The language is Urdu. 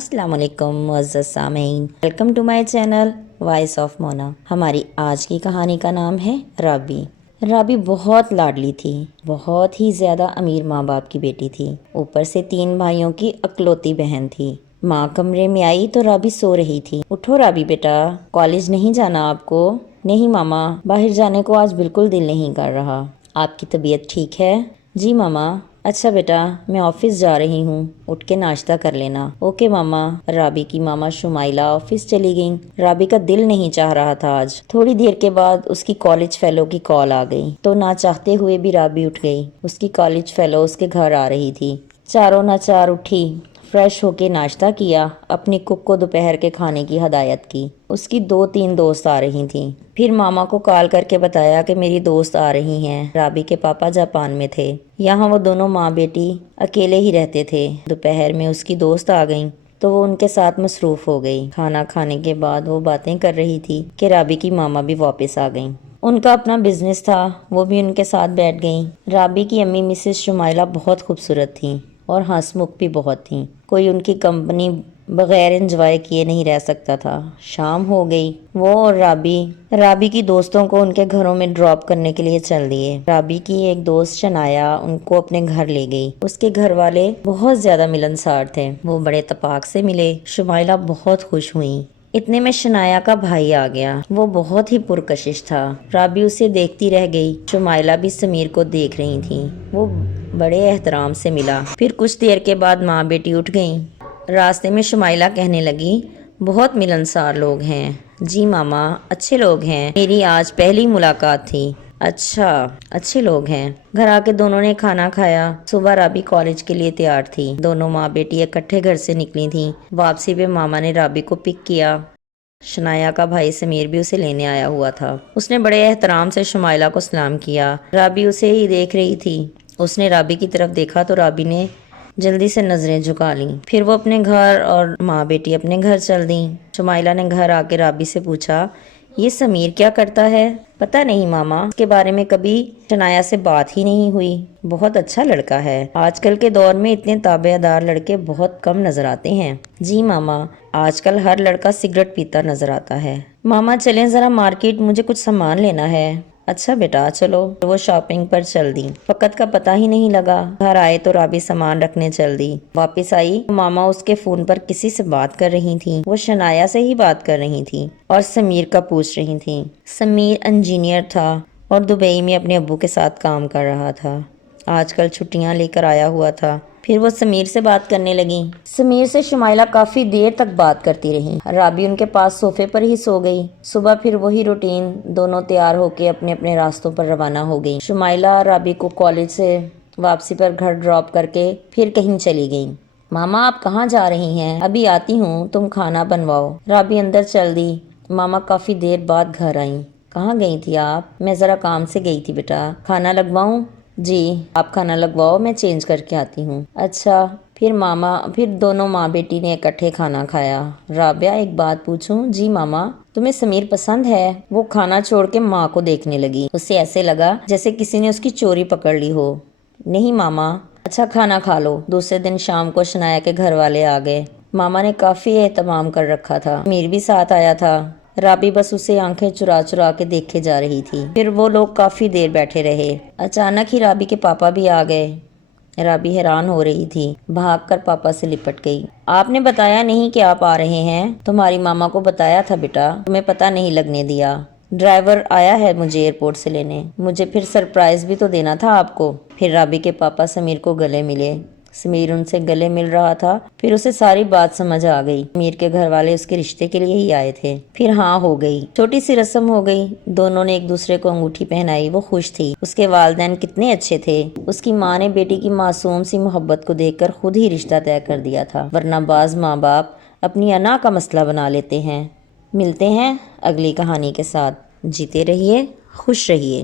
السلام علیکم معزز سامعین، welcome to my channel voice of Mona. ہماری آج کی کہانی کا نام ہے رابی۔ رابی بہت لاڈلی تھی، بہت ہی زیادہ امیر ماں باپ کی بیٹی تھی، اوپر سے 3 بھائیوں کی اکلوتی بہن تھی۔ ماں کمرے میں آئی تو رابی سو رہی تھی۔ اٹھو رابی بیٹا، کالج نہیں جانا آپ کو؟ نہیں ماما، باہر جانے کو آج بالکل دل نہیں کر رہا۔ آپ کی طبیعت ٹھیک ہے؟ جی ماما۔ اچھا بیٹا، میں آفس جا رہی ہوں، اٹھ کے ناشتہ کر لینا۔ اوکے ماما۔ رابی کی ماما شمائلہ آفس چلی گئیں۔ رابی کا دل نہیں چاہ رہا تھا آج۔ تھوڑی دیر کے بعد اس کی کالج فیلو کی کال آ گئی تو نہ چاہتے ہوئے بھی رابی اٹھ گئی۔ اس کی کالج فیلو اس کے گھر آ رہی تھی۔ چاروں نہ چار اٹھی، فریش ہو کے ناشتہ کیا، اپنی کک کو دوپہر کے کھانے کی ہدایت کی۔ اس کی 2-3 دوست آ رہی تھیں۔ پھر ماما کو کال کر کے بتایا کہ میری دوست آ رہی ہیں۔ رابی کے پاپا جاپان میں تھے، یہاں وہ دونوں ماں بیٹی اکیلے ہی رہتے تھے۔ دوپہر میں اس کی دوست آ گئیں تو وہ ان کے ساتھ مصروف ہو گئی۔ کھانا کھانے کے بعد وہ باتیں کر رہی تھی کہ رابی کی ماما بھی واپس آ گئیں۔ ان کا اپنا بزنس تھا، وہ بھی ان کے ساتھ بیٹھ گئیں۔ رابی کی امی مسز شمائلہ بہت خوبصورت تھیں اور ہنس مکھ بھی بہت تھیں۔ کوئی ان کی کمپنی بغیر انجوائے کیے نہیں رہ سکتا تھا۔ شام ہو گئی، وہ اور رابی کی دوستوں کو ان کے گھروں میں ڈراپ کرنے کے لیے چل دیے۔ رابی کی ایک دوست شنایا ان کو اپنے گھر لے گئی۔ اس کے گھر والے بہت زیادہ ملنسار تھے، وہ بڑے اتفاق سے ملے۔ شمائلہ بہت خوش ہوئی۔ اتنے میں شنایا کا بھائی آ گیا، وہ بہت ہی پرکشش تھا۔ رابی اسے دیکھتی رہ گئی۔ شمائلہ بھی سمیر کو دیکھ رہی تھی، وہ بڑے احترام سے ملا۔ پھر کچھ دیر کے بعد ماں بیٹی اٹھ گئیں۔ راستے میں شمائلہ کہنے لگی، بہت ملنسار لوگ ہیں۔ جی ماما، اچھے لوگ ہیں، میری آج پہلی ملاقات تھی۔ اچھا، اچھے لوگ ہیں۔ گھر آ کے دونوں نے کھانا کھایا۔ صبح رابی کالج کے لیے تیار تھی۔ دونوں ماں بیٹی اکٹھے گھر سے نکلی تھیں۔ واپسی پہ ماما نے رابی کو پک کیا۔ شنایا کا بھائی سمیر بھی اسے لینے آیا ہوا تھا۔ اس نے بڑے احترام سے شمائلہ کو سلام کیا۔ رابی اسے ہی دیکھ رہی تھی۔ اس نے رابی کی طرف دیکھا تو رابی نے جلدی سے نظریں جھکا لیں۔ پھر وہ اپنے گھر اور ماں بیٹی اپنے گھر چل دیں۔ شمائلہ نے گھر آ کے رابی سے پوچھا، یہ سمیر کیا کرتا ہے؟ پتہ نہیں ماما، اس کے بارے میں کبھی شنایا سے بات ہی نہیں ہوئی۔ بہت اچھا لڑکا ہے۔ آج کل کے دور میں اتنے تابع دار لڑکے بہت کم نظر آتے ہیں۔ جی ماما، آج کل ہر لڑکا سگریٹ پیتا نظر آتا ہے۔ ماما چلیں ذرا مارکیٹ، مجھے کچھ سامان لینا ہے۔ اچھا بیٹا چلو۔ وہ شاپنگ پر چل دی۔ وقت کا پتہ ہی نہیں لگا۔ گھر آئے تو رابی سامان رکھنے چل دی۔ واپس آئی تو ماما اس کے فون پر کسی سے بات کر رہی تھیں۔ وہ شنایا سے ہی بات کر رہی تھیں اور سمیر کا پوچھ رہی تھیں۔ سمیر انجینئر تھا اور دبئی میں اپنے ابو کے ساتھ کام کر رہا تھا۔ آج کل چھٹیاں لے کر آیا ہوا تھا۔ پھر وہ سمیر سے بات کرنے لگی۔ سمیر سے شمائلہ کافی دیر تک بات کرتی رہی۔ رابی ان کے پاس صوفے پر ہی سو گئی۔ صبح پھر وہی روٹین، دونوں تیار ہو کے اپنے اپنے راستوں پر روانہ ہو گئی۔ شمائلہ رابی کو کالج سے واپسی پر گھر ڈراپ کر کے پھر کہیں چلی گئی۔ ماما آپ کہاں جا رہی ہیں؟ ابھی آتی ہوں، تم کھانا بنواؤ۔ رابی اندر چل دی۔ ماما کافی دیر بعد گھر آئیں۔ کہاں گئی تھی آپ؟ میں ذرا کام سے گئی تھی بیٹا۔ کھانا لگواؤں؟ جی آپ کھانا لگواؤ، میں چینج کر کے آتی ہوں۔ اچھا۔ پھر دونوں ماں بیٹی نے اکٹھے کھانا کھایا۔ رابعہ ایک بات پوچھوں؟ جی ماما۔ تمہیں سمیر پسند ہے؟ وہ کھانا چھوڑ کے ماں کو دیکھنے لگی۔ اسے ایسے لگا جیسے کسی نے اس کی چوری پکڑ لی ہو۔ نہیں ماما۔ اچھا کھانا کھا لو۔ دوسرے دن شام کو شنایا کے گھر والے آ گئے۔ ماما نے کافی اہتمام کر رکھا تھا۔ سمیر بھی ساتھ آیا تھا۔ رابی بس اسے آنکھیں چرا چرا کے دیکھے جا رہی تھی۔ پھر وہ لوگ کافی دیر بیٹھے رہے۔ اچانک ہی رابی کے پاپا بھی آ گئے۔ رابی حیران ہو رہی تھی، بھاگ کر پاپا سے لپٹ گئی۔ آپ نے بتایا نہیں کہ آپ آ رہے ہیں؟ تمہاری ماما کو بتایا تھا بیٹا، تمہیں پتہ نہیں لگنے دیا۔ ڈرائیور آیا ہے مجھے ایئرپورٹ سے لینے، مجھے پھر سرپرائز بھی تو دینا تھا آپ کو۔ پھر رابی کے پاپا سمیر کو گلے ملے۔ سمیر ان سے گلے مل رہا تھا۔ پھر اسے ساری بات سمجھ آ گئی۔ سمیر کے گھر والے اس کے رشتے کے لیے ہی آئے تھے۔ پھر ہاں ہو گئی، چھوٹی سی رسم ہو گئی۔ دونوں نے ایک دوسرے کو انگوٹھی پہنائی۔ وہ خوش تھی۔ اس کے والدین کتنے اچھے تھے۔ اس کی ماں نے بیٹی کی معصوم سی محبت کو دیکھ کر خود ہی رشتہ طے کر دیا تھا، ورنہ بعض ماں باپ اپنی انا کا مسئلہ بنا لیتے ہیں۔ ملتے ہیں اگلی کہانی کے ساتھ۔ جیتے رہیے، خوش رہیے۔